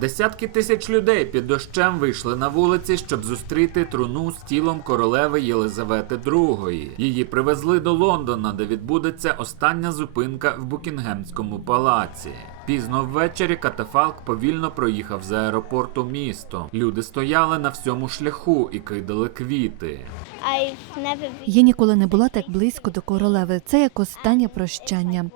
Десятки тисяч людей під дощем вийшли на вулиці, щоб зустріти труну з тілом королеви Єлизавети II. Її привезли до Лондона, де відбудеться остання зупинка в Букінгемському палаці. Пізно ввечері катафалк повільно проїхав з аеропорту місто. Люди стояли на всьому шляху і кидали квіти. Я ніколи не була так близько до королеви. Це як останнє прощання.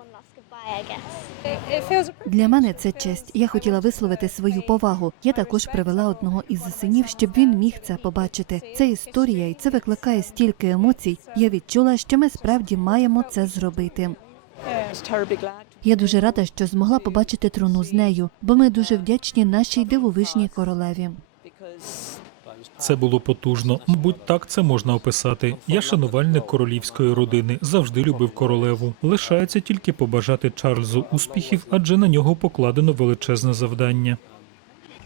Для мене це честь. Я хотіла висловити свою повагу. Я також привела одного із синів, щоб він міг це побачити. Це історія, і це викликає стільки емоцій. Я відчула, що ми справді маємо це зробити. Я дуже рада, що змогла побачити труну з нею, бо ми дуже вдячні нашій дивовижній королеві. Це було потужно. Мабуть, так це можна описати. Я шанувальник королівської родини, завжди любив королеву. Лишається тільки побажати Чарльзу успіхів, адже на нього покладено величезне завдання.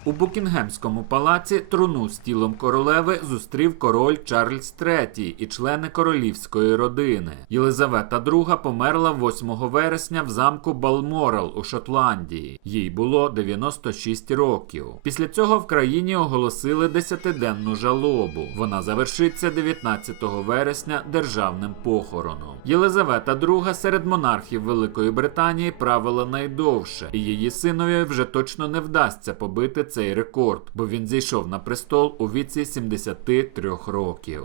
У Букінгемському палаці труну з тілом королеви зустрів король Чарльз III і члени королівської родини. Єлизавета II померла 8 вересня в замку Балморал у Шотландії. Їй було 96 років. Після цього в країні оголосили десятиденну жалобу. Вона завершиться 19 вересня державним похороном. Єлизавета II серед монархів Великої Британії правила найдовше, і її синові вже точно не вдасться побити цей рекорд, бо він зійшов на престол у віці 73 років.